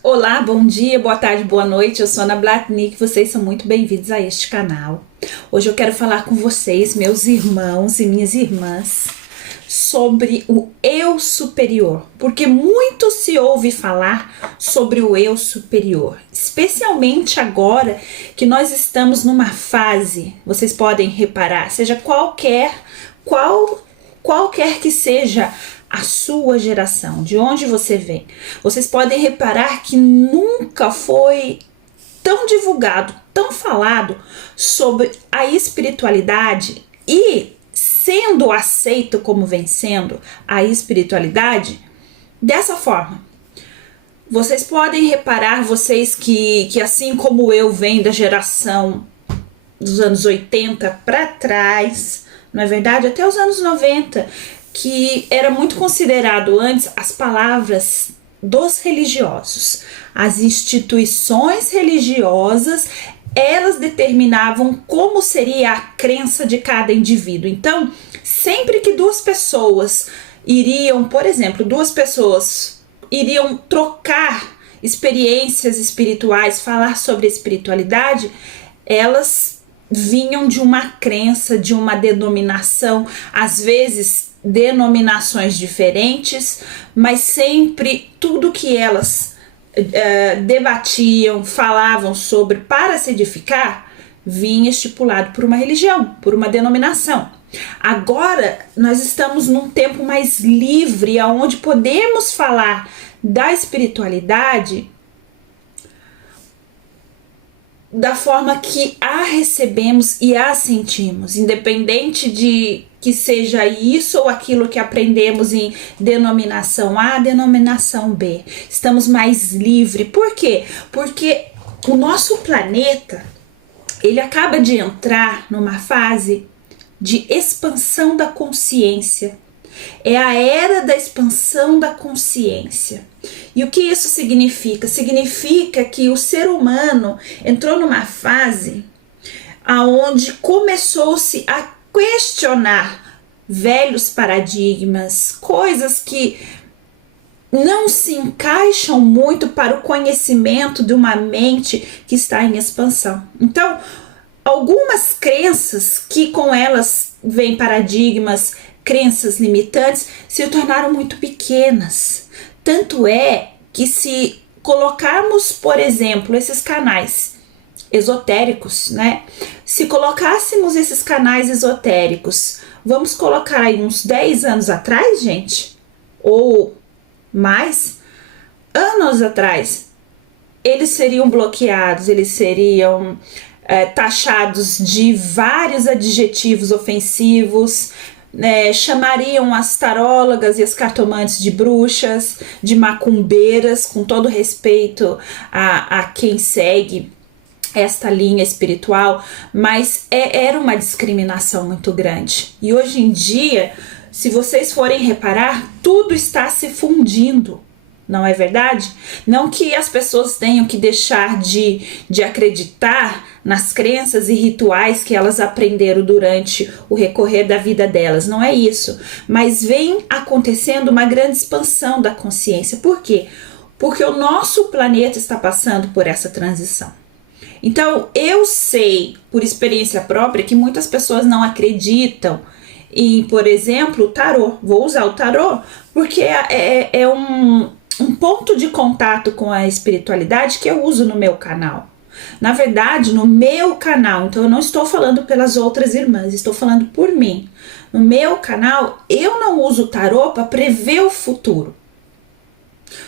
Olá, bom dia, boa tarde, boa noite. Eu sou Ana Blatnik, vocês são muito bem-vindos a este canal. Hoje eu quero falar com vocês, meus irmãos e minhas irmãs, sobre o eu superior, porque muito se ouve falar sobre o eu superior, especialmente agora que nós estamos numa fase, vocês podem reparar, seja qualquer que seja a sua geração, de onde você vem, vocês podem reparar que nunca foi tão divulgado, tão falado sobre a espiritualidade e sendo aceito como vem sendo a espiritualidade dessa forma. Vocês podem reparar, vocês que assim como eu vêm da geração dos anos 80 para trás, não é verdade? Até os anos 90, que era muito considerado antes as palavras dos religiosos. As instituições religiosas, elas determinavam como seria a crença de cada indivíduo. Então, sempre que duas pessoas iriam, por exemplo, duas pessoas iriam trocar experiências espirituais, falar sobre espiritualidade, elas vinham de uma crença, de uma denominação, às vezes denominações diferentes, mas sempre tudo que elas debatiam, falavam sobre para se edificar, vinha estipulado por uma religião, por uma denominação. Agora nós estamos num tempo mais livre, onde podemos falar da espiritualidade da forma que a recebemos e a sentimos, independente de que seja isso ou aquilo que aprendemos em denominação A, denominação B. Estamos mais livres. Por quê? Porque o nosso planeta, ele acaba de entrar numa fase de expansão da consciência. É a era da expansão da consciência. E o que isso significa? Significa que o ser humano entrou numa fase aonde começou-se a questionar velhos paradigmas, coisas que não se encaixam muito para o conhecimento de uma mente que está em expansão. Então, algumas crenças que com elas vêm paradigmas, crenças limitantes, se tornaram muito pequenas. Tanto é que se colocarmos, por exemplo, esses canais esotéricos, né? Se colocássemos esses canais esotéricos, vamos colocar aí uns 10 anos atrás, gente, ou mais, anos atrás, eles seriam bloqueados, eles seriam taxados de vários adjetivos ofensivos, chamariam as tarólogas e as cartomantes de bruxas, de macumbeiras, com todo respeito a quem segue esta linha espiritual, mas era uma discriminação muito grande. E hoje em dia, se vocês forem reparar, tudo está se fundindo. Não é verdade? Não que as pessoas tenham que deixar de acreditar nas crenças e rituais que elas aprenderam durante o recorrer da vida delas. Não é isso. Mas vem acontecendo uma grande expansão da consciência. Por quê? Porque o nosso planeta está passando por essa transição. Então, eu sei, por experiência própria, que muitas pessoas não acreditam em, por exemplo, o tarô. Vou usar o tarô porque é um ponto de contato com a espiritualidade que eu uso no meu canal. Na verdade, no meu canal, então eu não estou falando pelas outras irmãs, estou falando por mim. No meu canal, eu não uso o tarô para prever o futuro.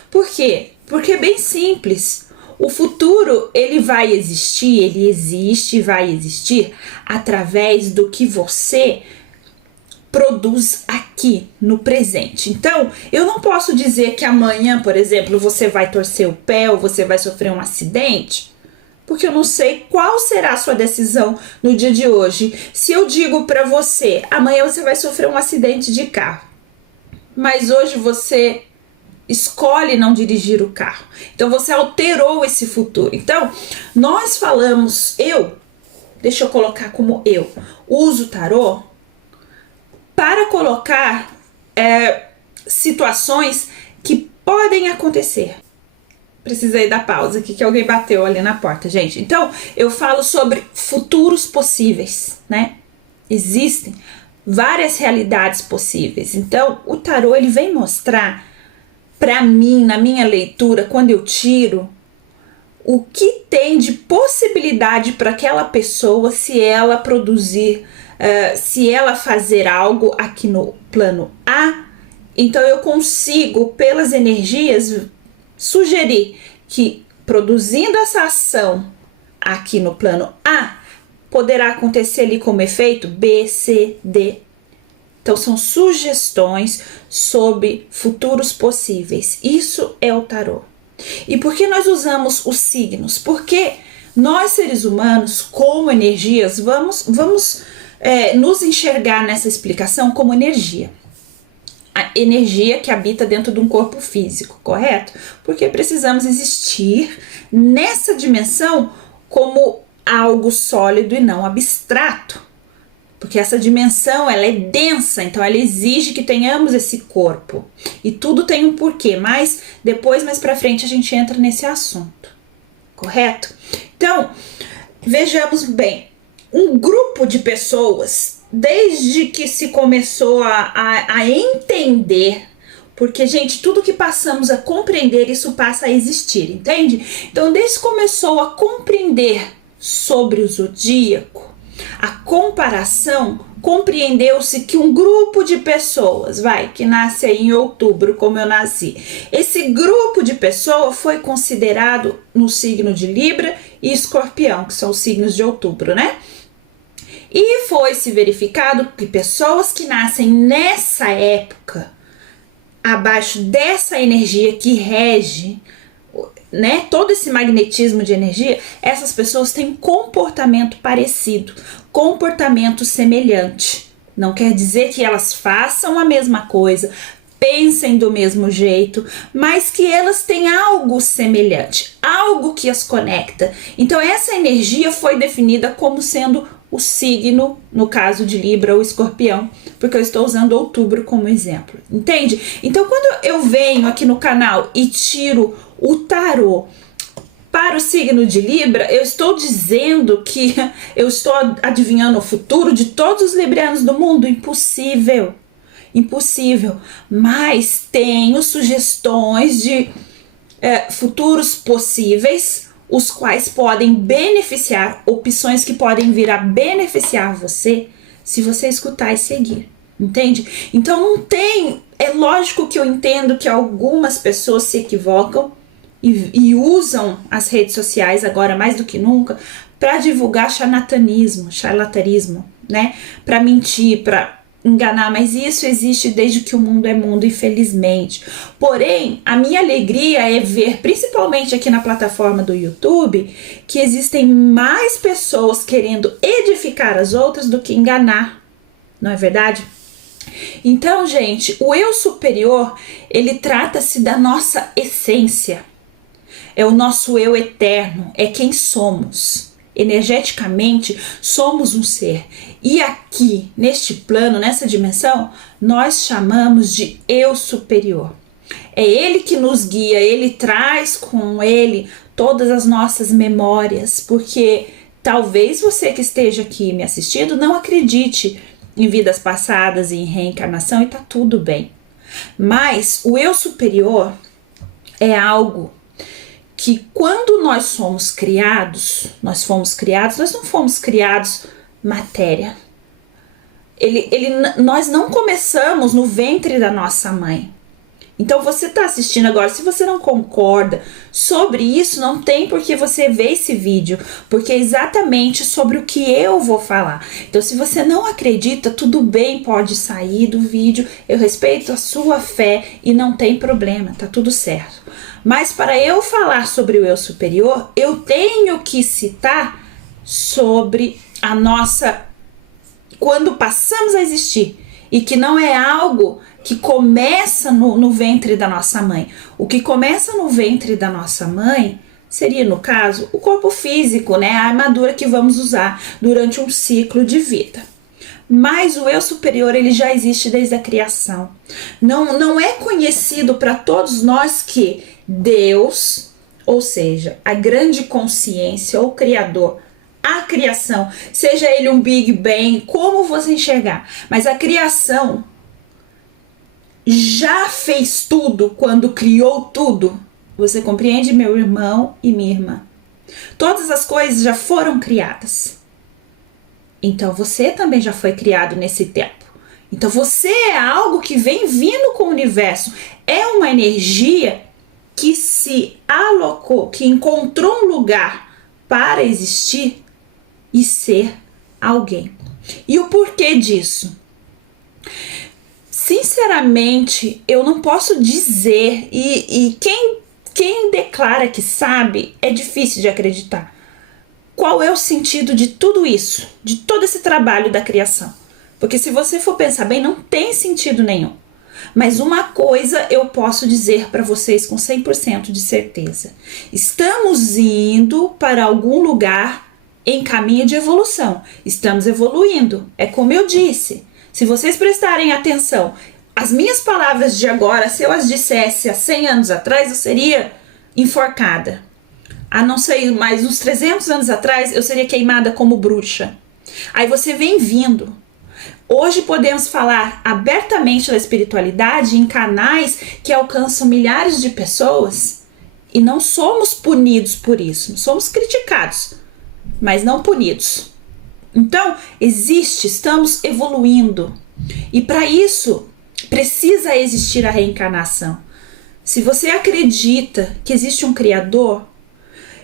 Por quê? Porque é bem simples. O futuro, ele vai existir, ele existe e vai existir através do que você produz aqui no presente. Então, eu não posso dizer que amanhã, por exemplo, você vai torcer o pé ou você vai sofrer um acidente, porque eu não sei qual será a sua decisão no dia de hoje. Se eu digo para você, amanhã você vai sofrer um acidente de carro, mas hoje você escolhe não dirigir o carro. Então você alterou esse futuro. Então, nós falamos, deixa eu colocar como eu, uso o tarô para colocar situações que podem acontecer. Precisei dar pausa aqui que alguém bateu ali na porta, gente. Então, eu falo sobre futuros possíveis, né? Existem várias realidades possíveis. Então, o tarô ele vem mostrar para mim, na minha leitura, quando eu tiro, o que tem de possibilidade para aquela pessoa se ela produzir, se ela fazer algo aqui no plano A. Então, eu consigo, pelas energias, sugerir que produzindo essa ação aqui no plano A, poderá acontecer ali como efeito B, C, D. Então são sugestões sobre futuros possíveis. Isso é o tarô. E por que nós usamos os signos? Porque nós seres humanos, como energias, vamos nos enxergar nessa explicação como energia. A energia que habita dentro de um corpo físico, correto? Porque precisamos existir nessa dimensão como algo sólido e não abstrato. Porque essa dimensão ela é densa, então ela exige que tenhamos esse corpo. E tudo tem um porquê, mas depois, mais pra frente, a gente entra nesse assunto, correto? Então, vejamos bem, um grupo de pessoas, desde que se começou a entender, porque, gente, tudo que passamos a compreender, isso passa a existir, entende? Então, desde que começou a compreender sobre o zodíaco, a comparação, compreendeu-se que um grupo de pessoas, que nasce aí em outubro, como eu nasci, esse grupo de pessoas foi considerado no signo de Libra e Escorpião, que são os signos de outubro, né? E foi se verificado que pessoas que nascem nessa época, abaixo dessa energia que rege, né, todo esse magnetismo de energia, essas pessoas têm comportamento parecido, comportamento semelhante. Não quer dizer que elas façam a mesma coisa, pensem do mesmo jeito, mas que elas têm algo semelhante, algo que as conecta. Então essa energia foi definida como sendo o signo, no caso de Libra ou Escorpião, porque eu estou usando outubro como exemplo, entende? Então quando eu venho aqui no canal e tiro o tarô para o signo de Libra, eu estou dizendo que eu estou adivinhando o futuro de todos os librianos do mundo? Impossível, impossível, mas tenho sugestões de futuros possíveis, os quais podem beneficiar, opções que podem vir a beneficiar você, se você escutar e seguir, entende? Então não tem, é lógico que eu entendo que algumas pessoas se equivocam e usam as redes sociais agora mais do que nunca para divulgar charlatanismo, né? Para mentir, para enganar, mas isso existe desde que o mundo é mundo, infelizmente. Porém, a minha alegria é ver, principalmente aqui na plataforma do YouTube, que existem mais pessoas querendo edificar as outras do que enganar, não é verdade? Então, gente, o eu superior, ele trata-se da nossa essência, é o nosso eu eterno, é quem somos. Energeticamente, somos um ser. E aqui, neste plano, nessa dimensão, nós chamamos de eu superior. É ele que nos guia, ele traz com ele todas as nossas memórias, porque talvez você que esteja aqui me assistindo não acredite em vidas passadas e em reencarnação, e tá tudo bem. Mas o eu superior é algo que quando nós somos criados, nós não fomos criados matéria. Nós não começamos no ventre da nossa mãe. Então você está assistindo agora, se você não concorda sobre isso, não tem por que você ver esse vídeo, porque é exatamente sobre o que eu vou falar. Então se você não acredita, tudo bem, pode sair do vídeo, eu respeito a sua fé e não tem problema, tá tudo certo. Mas para eu falar sobre o eu superior, eu tenho que citar sobre a nossa... quando passamos a existir, e que não é algo que começa no ventre da nossa mãe. O que começa no ventre da nossa mãe seria, no caso, o corpo físico, né? A armadura que vamos usar durante um ciclo de vida. Mas o eu superior, ele já existe desde a criação. Não é conhecido para todos nós que Deus, ou seja, a grande consciência, o Criador, a criação, seja ele um Big Bang, como você enxergar, mas a criação já fez tudo quando criou tudo. Você compreende, meu irmão e minha irmã? Todas as coisas já foram criadas. Então você também já foi criado nesse tempo. Então você é algo que vem vindo com o universo. É uma energia que se alocou, que encontrou um lugar para existir e ser alguém. E o porquê disso? Sinceramente, eu não posso dizer, e quem declara que sabe, é difícil de acreditar. Qual é o sentido de tudo isso, de todo esse trabalho da criação? Porque se você for pensar bem, não tem sentido nenhum. Mas uma coisa eu posso dizer para vocês com 100% de certeza. Estamos indo para algum lugar em caminho de evolução. Estamos evoluindo. É como eu disse. Se vocês prestarem atenção, as minhas palavras de agora, se eu as dissesse há 100 anos atrás, eu seria enforcada. A não ser mais uns 300 anos atrás, eu seria queimada como bruxa. Aí você vem vindo. Hoje podemos falar abertamente da espiritualidade em canais que alcançam milhares de pessoas e não somos punidos por isso. Somos criticados, mas não punidos. Então, estamos evoluindo. E para isso, precisa existir a reencarnação. Se você acredita que existe um Criador,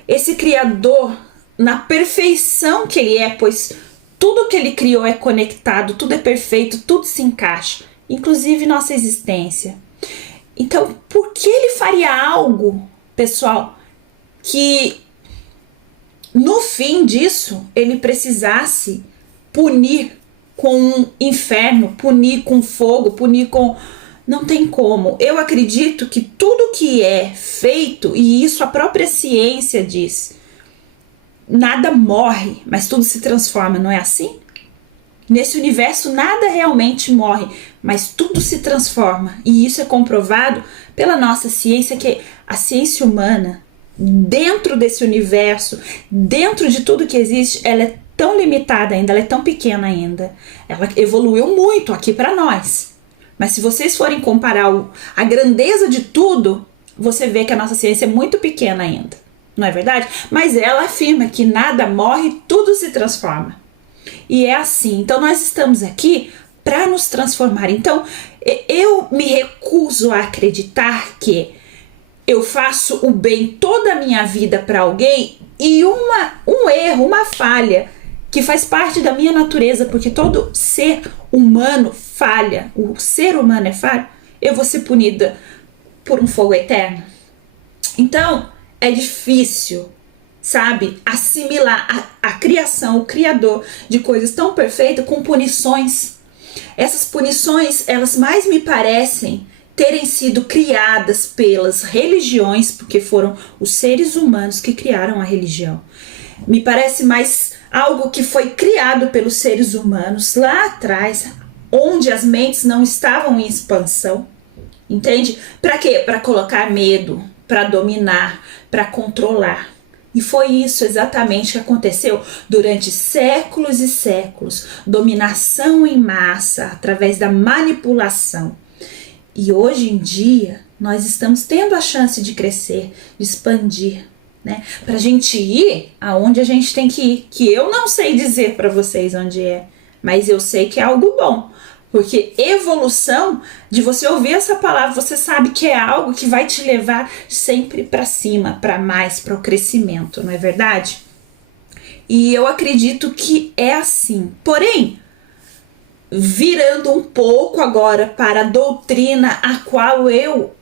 esse Criador, na perfeição que ele é, pois tudo que ele criou é conectado, tudo é perfeito, tudo se encaixa, inclusive nossa existência. Então, por que ele faria algo, pessoal, que no fim disso ele precisasse punir com um inferno, punir com fogo, punir com... Não tem como. Eu acredito que tudo que é feito, e isso a própria ciência diz, nada morre, mas tudo se transforma, não é assim? Nesse universo nada realmente morre, mas tudo se transforma. E isso é comprovado pela nossa ciência, que a ciência humana, dentro desse universo, dentro de tudo que existe, ela é tão limitada ainda, ela é tão pequena ainda. Ela evoluiu muito aqui para nós. Mas se vocês forem comparar a grandeza de tudo, você vê que a nossa ciência é muito pequena ainda. Não é verdade? Mas ela afirma que nada morre, tudo se transforma. E é assim. Então nós estamos aqui para nos transformar. Então eu me recuso a acreditar que eu faço o bem toda a minha vida para alguém e um erro, uma falha que faz parte da minha natureza, porque todo ser humano falha, o ser humano é falho, eu vou ser punida por um fogo eterno. Então é difícil, sabe, assimilar a criação, o criador de coisas tão perfeitas com punições. Essas punições, elas mais me parecem terem sido criadas pelas religiões, porque foram os seres humanos que criaram a religião. Me parece mais algo que foi criado pelos seres humanos lá atrás, onde as mentes não estavam em expansão, entende? Para quê? Para colocar medo, para dominar, para controlar. E foi isso exatamente que aconteceu durante séculos e séculos. Dominação em massa, através da manipulação. E hoje em dia, nós estamos tendo a chance de crescer, de expandir, né? Para a gente ir aonde a gente tem que ir. Que eu não sei dizer para vocês onde é, mas eu sei que é algo bom. Porque evolução, de você ouvir essa palavra, você sabe que é algo que vai te levar sempre para cima, para mais, para o crescimento, não é verdade? E eu acredito que é assim. Porém, virando um pouco agora para a doutrina a qual eu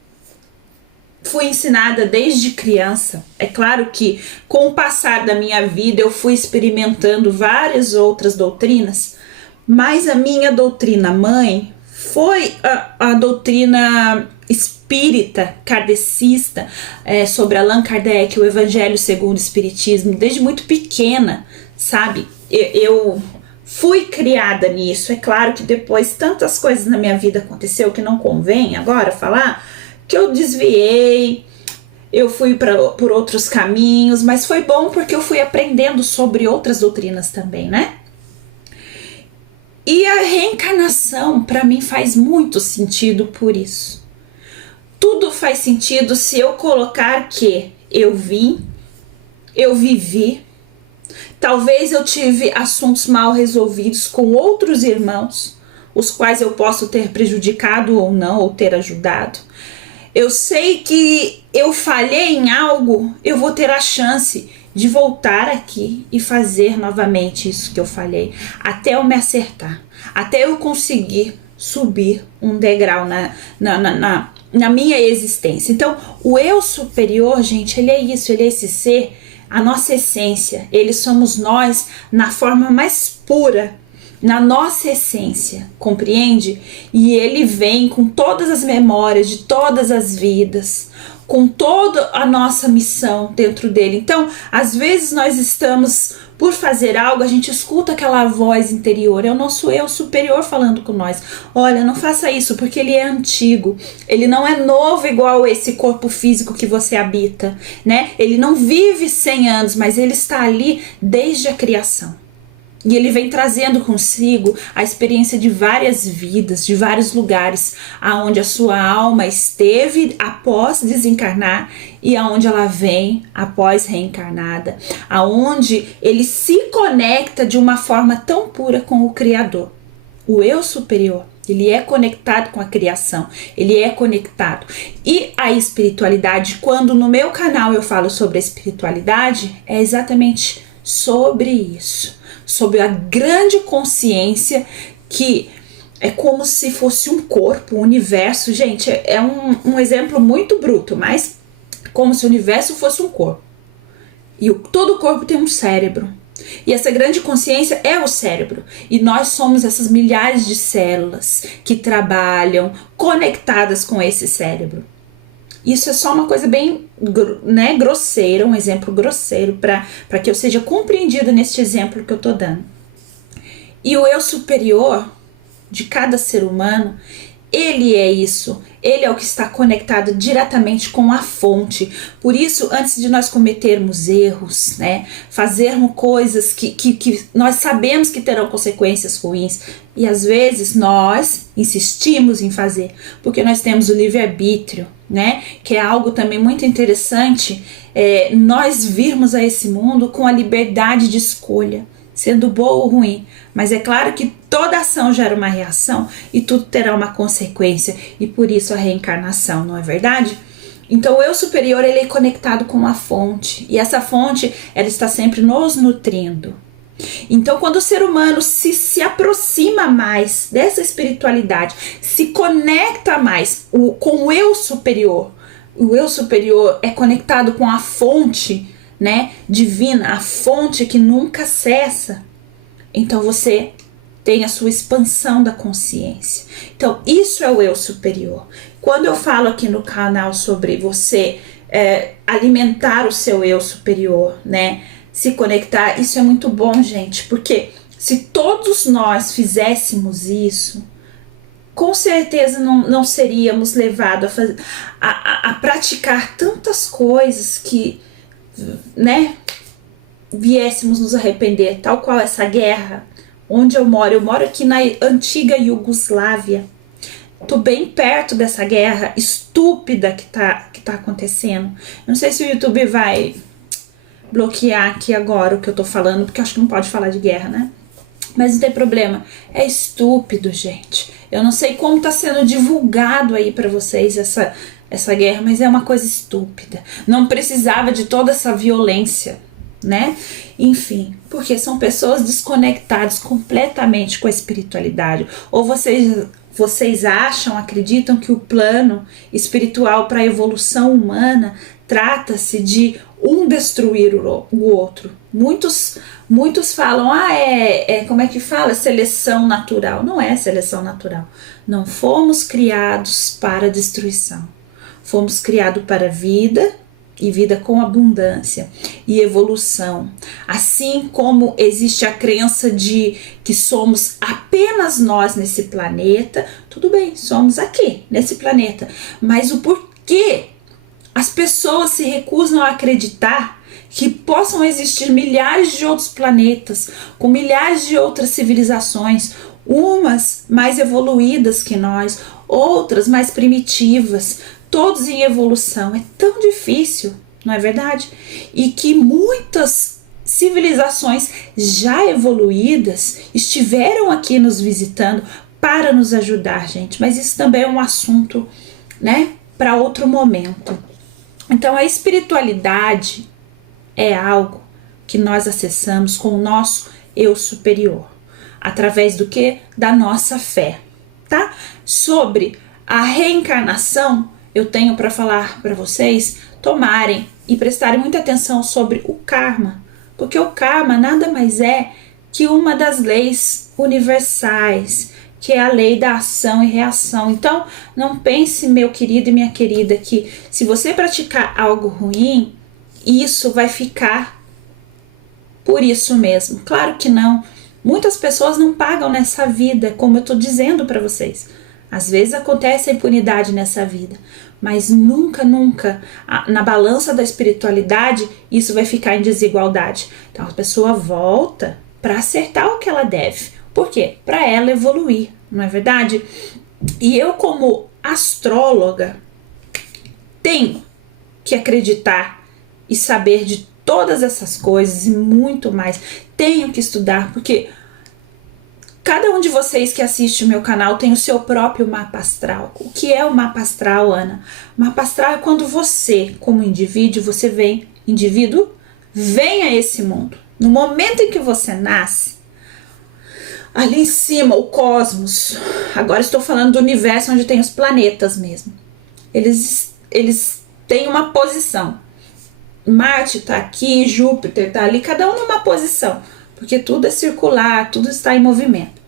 fui ensinada desde criança. É claro que com o passar da minha vida eu fui experimentando várias outras doutrinas, mas a minha doutrina mãe foi a doutrina espírita, kardecista, sobre Allan Kardec, o Evangelho segundo o Espiritismo, desde muito pequena, sabe? Eu fui criada nisso. É claro que depois tantas coisas na minha vida aconteceu que não convém agora falar, que eu desviei, eu fui por outros caminhos, mas foi bom porque eu fui aprendendo sobre outras doutrinas também, né? E a reencarnação, para mim, faz muito sentido por isso. Tudo faz sentido se eu colocar que eu vim, eu vivi, talvez eu tive assuntos mal resolvidos com outros irmãos, os quais eu posso ter prejudicado ou não, ou ter ajudado. Eu sei que eu falhei em algo, eu vou ter a chance de voltar aqui e fazer novamente isso que eu falhei, até eu me acertar, até eu conseguir subir um degrau na minha existência. Então, o eu superior, gente, ele é isso, ele é esse ser, a nossa essência, ele somos nós na forma mais pura, na nossa essência, compreende? E ele vem com todas as memórias de todas as vidas, com toda a nossa missão dentro dele. Então, às vezes nós estamos por fazer algo, a gente escuta aquela voz interior, é o nosso eu superior falando com nós. Olha, não faça isso porque ele é antigo, ele não é novo igual esse corpo físico que você habita, né? Ele não vive 100 anos, mas ele está ali desde a criação. E ele vem trazendo consigo a experiência de várias vidas, de vários lugares, aonde a sua alma esteve após desencarnar e aonde ela vem após reencarnada, aonde ele se conecta de uma forma tão pura com o Criador. O eu superior, ele é conectado com a criação, ele é conectado. E a espiritualidade, quando no meu canal eu falo sobre a espiritualidade, é exatamente sobre isso. Sobre a grande consciência que é como se fosse um corpo, um universo. Gente, é um exemplo muito bruto, mas como se o universo fosse um corpo. E todo corpo tem um cérebro. E essa grande consciência é o cérebro. E nós somos essas milhares de células que trabalham conectadas com esse cérebro. Isso é só uma coisa bem, né, grosseira, um exemplo grosseiro para que eu seja compreendida neste exemplo que eu tô dando. E o eu superior de cada ser humano, ele é isso, ele é o que está conectado diretamente com a fonte. Por isso, antes de nós cometermos erros, né, fazermos coisas que nós sabemos que terão consequências ruins, e às vezes nós insistimos em fazer, porque nós temos o livre-arbítrio, né, que é algo também muito interessante, nós virmos a esse mundo com a liberdade de escolha, sendo boa ou ruim, mas é claro que toda ação gera uma reação e tudo terá uma consequência, e por isso a reencarnação, não é verdade? Então o eu superior, ele é conectado com a fonte, e essa fonte, ela está sempre nos nutrindo. Então quando o ser humano se aproxima mais dessa espiritualidade, se conecta mais com o eu superior é conectado com a fonte, né, divina, a fonte que nunca cessa, então você tem a sua expansão da consciência. Então isso é o eu superior. Quando eu falo aqui no canal sobre você alimentar o seu eu superior, né, se conectar, isso é muito bom, gente, porque se todos nós fizéssemos isso, com certeza não seríamos levados a praticar tantas coisas que, né, viéssemos nos arrepender, tal qual essa guerra onde eu moro aqui na antiga Iugoslávia, tô bem perto dessa guerra estúpida que tá acontecendo. Não sei se o YouTube vai bloquear aqui agora o que eu tô falando, porque eu acho que não pode falar de guerra, né? Mas não tem problema, é estúpido, gente. Eu não sei como tá sendo divulgado aí pra vocês essa guerra, mas é uma coisa estúpida. Não precisava de toda essa violência, né? Enfim, porque são pessoas desconectadas completamente com a espiritualidade. Ou vocês acreditam que o plano espiritual para a evolução humana trata-se de um destruir o outro. Muitos falam, como é que fala? Seleção natural. Não é seleção natural. Não fomos criados para destruição. Fomos criados para vida, e vida com abundância e evolução. Assim como existe a crença de que somos apenas nós nesse planeta, tudo bem, somos aqui nesse planeta, mas o porquê As pessoas se recusam a acreditar que possam existir milhares de outros planetas, com milhares de outras civilizações, umas mais evoluídas que nós, outras mais primitivas, todos em evolução. É tão difícil, não é verdade? E que muitas civilizações já evoluídas estiveram aqui nos visitando para nos ajudar, gente. Mas isso também é um assunto, né, para outro momento. Então, a espiritualidade é algo que nós acessamos com o nosso eu superior. Através do que? Da nossa fé, tá? Sobre a reencarnação, eu tenho para falar para vocês tomarem e prestarem muita atenção sobre o karma. Porque o karma nada mais é que uma das leis universais, que é a lei da ação e reação. Então, não pense, meu querido e minha querida, que se você praticar algo ruim, isso vai ficar por isso mesmo. Claro que não. Muitas pessoas não pagam nessa vida, como eu estou dizendo para vocês. Às vezes acontece a impunidade nessa vida, mas nunca, na balança da espiritualidade, isso vai ficar em desigualdade. Então a pessoa volta para acertar o que ela deve. Por quê? Para ela evoluir, não é verdade? E eu, como astróloga, tenho que acreditar e saber de todas essas coisas e muito mais. Tenho que estudar, porque cada um de vocês que assiste o meu canal tem o seu próprio mapa astral. O que é o mapa astral, Ana? O mapa astral é quando você, como indivíduo, vem a esse mundo. No momento em que você nasce, ali em cima, o cosmos, agora estou falando do universo onde tem os planetas mesmo, eles têm uma posição. Marte está aqui, Júpiter está ali, cada um numa posição, porque tudo é circular, tudo está em movimento.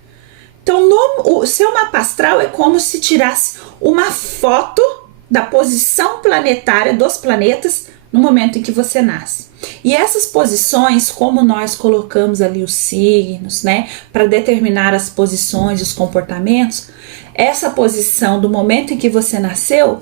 Então, o seu mapa astral é como se tirasse uma foto da posição planetária dos planetas no momento em que você nasce. E essas posições, como nós colocamos ali os signos, né, para determinar as posições, os comportamentos, essa posição do momento em que você nasceu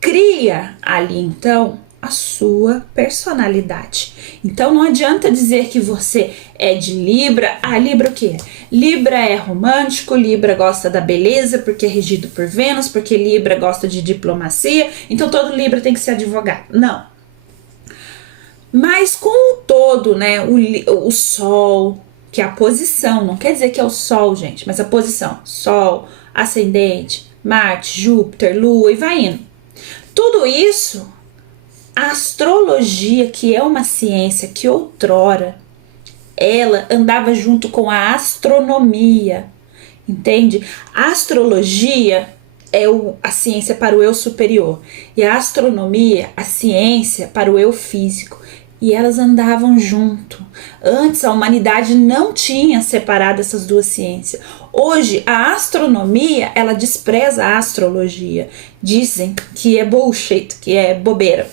cria ali então a sua personalidade. Então não adianta dizer que você é de Libra. Libra o quê? Libra é romântico, Libra gosta da beleza porque é regido por Vênus, porque Libra gosta de diplomacia, então todo Libra tem que ser advogado. Não. Mas com o todo, né, o Sol, que é a posição, não quer dizer que é o Sol, gente, mas a posição, Sol, ascendente, Marte, Júpiter, Lua e vai indo. Tudo isso, a astrologia, que é uma ciência que outrora ela andava junto com a astronomia, entende? A astrologia é a ciência para o eu superior e a astronomia, a ciência para o eu físico. E elas andavam junto. Antes a humanidade não tinha separado essas duas ciências. Hoje a astronomia, ela despreza a astrologia. Dizem que é bullshit, que é bobeira.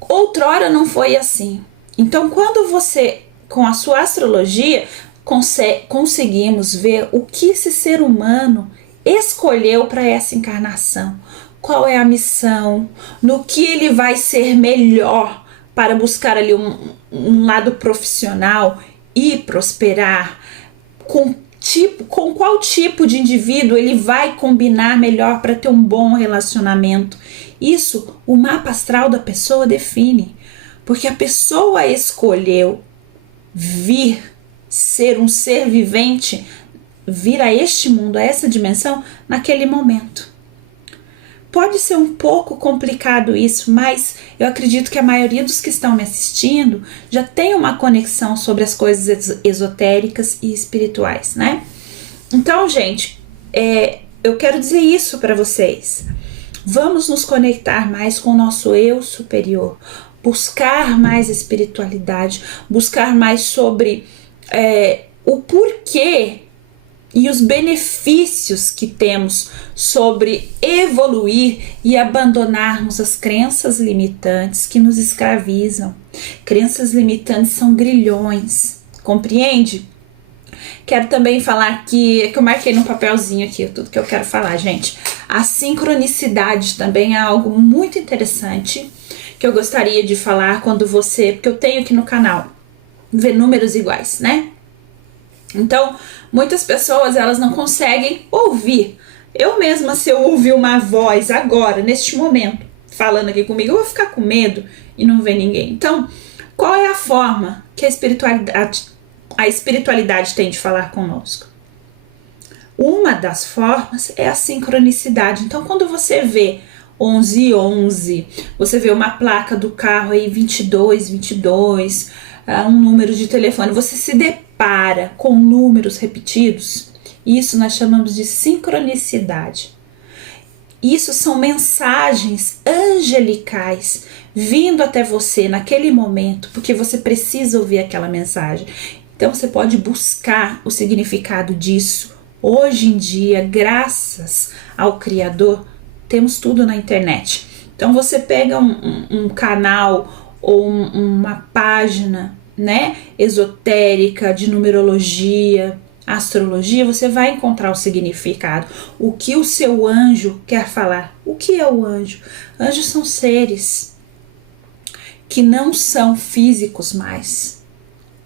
Outrora não foi assim. Então quando você, com a sua astrologia, conseguimos ver o que esse ser humano escolheu para essa encarnação. Qual é a missão, no que ele vai ser melhor para buscar ali um lado profissional e prosperar, com qual tipo de indivíduo ele vai combinar melhor para ter um bom relacionamento. Isso o mapa astral da pessoa define, porque a pessoa escolheu vir ser um ser vivente, vir a este mundo, a essa dimensão, naquele momento. Pode ser um pouco complicado isso, mas eu acredito que a maioria dos que estão me assistindo já tem uma conexão sobre as coisas esotéricas e espirituais, né? Então, gente, eu quero dizer isso para vocês. Vamos nos conectar mais com o nosso eu superior, buscar mais espiritualidade, buscar mais sobre o porquê e os benefícios que temos sobre evoluir e abandonarmos as crenças limitantes que nos escravizam. Crenças limitantes são grilhões, compreende? Quero também falar que eu marquei num papelzinho aqui tudo que eu quero falar, gente. A sincronicidade também é algo muito interessante que eu gostaria de falar porque eu tenho aqui no canal, ver números iguais, né? Então, muitas pessoas, elas não conseguem ouvir. Eu mesma, se eu ouvir uma voz agora, neste momento, falando aqui comigo, eu vou ficar com medo e não ver ninguém. Então, qual é a forma que a espiritualidade tem de falar conosco? Uma das formas é a sincronicidade. Então, quando você vê 1111, você vê uma placa do carro aí 2222, um número de telefone, você se depara com números repetidos, isso nós chamamos de sincronicidade. Isso são mensagens angelicais vindo até você naquele momento, porque você precisa ouvir aquela mensagem. Então você pode buscar o significado disso. Hoje em dia, graças ao Criador, temos tudo na internet. Então você pega um canal ou uma página, né, esotérica, de numerologia, astrologia, você vai encontrar o significado. O que o seu anjo quer falar. O que é o anjo? Anjos são seres que não são físicos mais.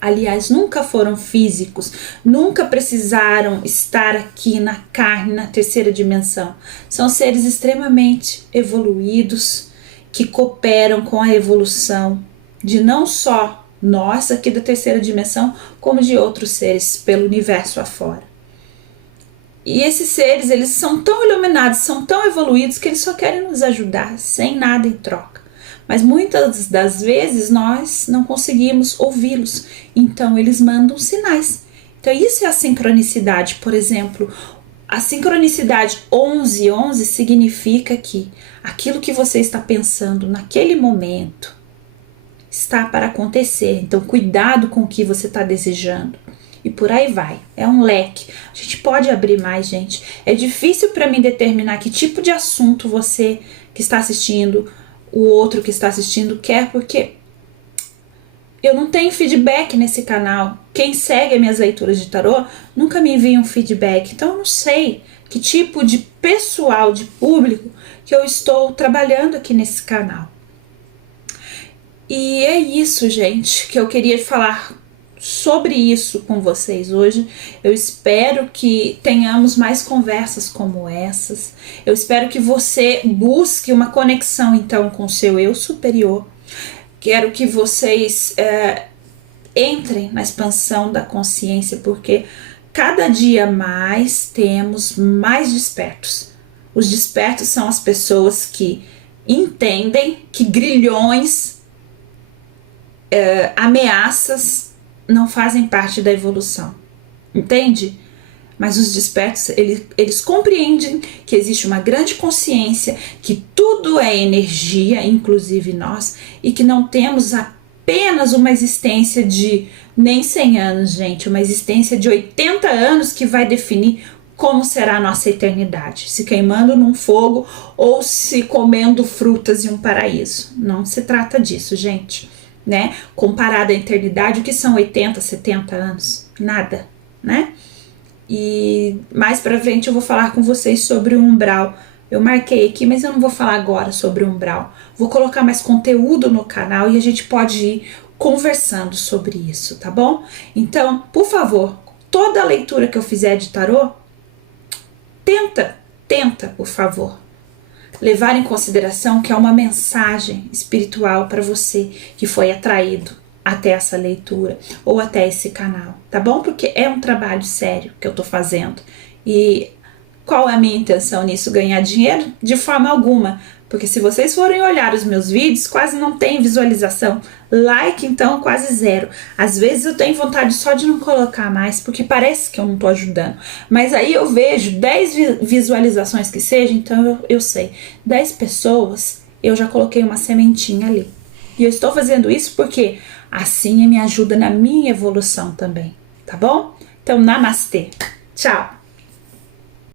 Aliás, nunca foram físicos, nunca precisaram estar aqui na carne, na terceira dimensão. São seres extremamente evoluídos, que cooperam com a evolução de não só nós aqui da terceira dimensão, como de outros seres pelo universo afora. E esses seres, eles são tão iluminados, são tão evoluídos, que eles só querem nos ajudar, sem nada em troca. Mas muitas das vezes nós não conseguimos ouvi-los, então eles mandam sinais. Então isso é a sincronicidade. Por exemplo, a sincronicidade 1111 significa que aquilo que você está pensando naquele momento está para acontecer. Então cuidado com o que você está desejando. E por aí vai, é um leque. A gente pode abrir mais, gente. É difícil para mim determinar que tipo de assunto você que está assistindo, o outro que está assistindo quer, porque eu não tenho feedback nesse canal. Quem segue as minhas leituras de tarô nunca me envia um feedback. Então eu não sei que tipo de pessoal, de público que eu estou trabalhando aqui nesse canal. E é isso, gente, que eu queria falar sobre isso com vocês hoje. Eu espero que tenhamos mais conversas como essas. Eu espero que você busque uma conexão então com o seu eu superior. Quero que vocês entrem na expansão da consciência, porque cada dia mais temos mais despertos. Os despertos são as pessoas que entendem que grilhões, ameaças não fazem parte da evolução, entende? Mas os despertos, eles compreendem que existe uma grande consciência, que tudo é energia, inclusive nós, e que não temos apenas uma existência de nem 100 anos, gente, uma existência de 80 anos que vai definir como será a nossa eternidade, se queimando num fogo ou se comendo frutas em um paraíso. Não se trata disso, gente, né? Comparado à eternidade, o que são 80, 70 anos? Nada, né? E mais pra frente eu vou falar com vocês sobre o umbral. Eu marquei aqui, mas eu não vou falar agora sobre o umbral. Vou colocar mais conteúdo no canal e a gente pode ir conversando sobre isso, tá bom? Então, por favor, toda leitura que eu fizer de tarô, tenta, por favor, levar em consideração que é uma mensagem espiritual para você que foi atraído até essa leitura ou até esse canal, tá bom? Porque é um trabalho sério que eu tô fazendo. E qual é a minha intenção nisso? Ganhar dinheiro? De forma alguma. Porque se vocês forem olhar os meus vídeos, quase não tem visualização. Like, então, quase zero. Às vezes eu tenho vontade só de não colocar mais, porque parece que eu não tô ajudando. Mas aí eu vejo 10 visualizações que seja, então eu sei. 10 pessoas, eu já coloquei uma sementinha ali. E eu estou fazendo isso porque assim me ajuda na minha evolução também, tá bom? Então, namastê. Tchau!